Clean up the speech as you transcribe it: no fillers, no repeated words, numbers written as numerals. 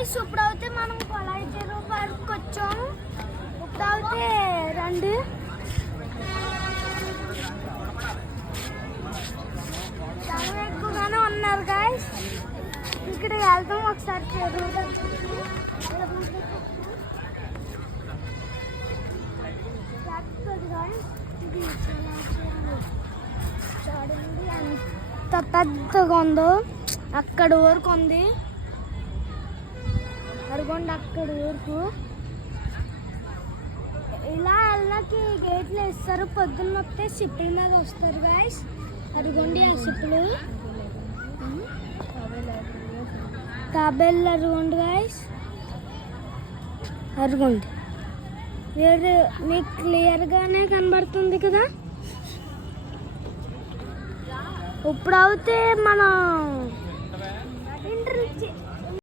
Guys ఇప్పుడైతే మనం కొలాయి చెరువు పార్క్ వచ్చాము. ఇప్పుడైతే రండి. చాలా ఎక్కువగానే ఉన్నారు గాయస్. ఇక్కడ వెళ్తాం ఒకసారి చెరువు చూడండి ఎంత పెద్దగా ఉందో. అక్కడ వరకు ఉంది, అరగొండ అక్కడ వరకు. ఇలా వెళ్ళకి గేట్లు వేస్తారు. పొద్దున్న వస్తే షిప్పుల మీద వస్తారు గాయస్. అరగొండి ఆ షిప్పులు కాబెల్ అరగొండి గాయస్. అరగొండి వేరే మీకు క్లియర్గానే కనబడుతుంది కదా. ఇప్పుడైతే మనం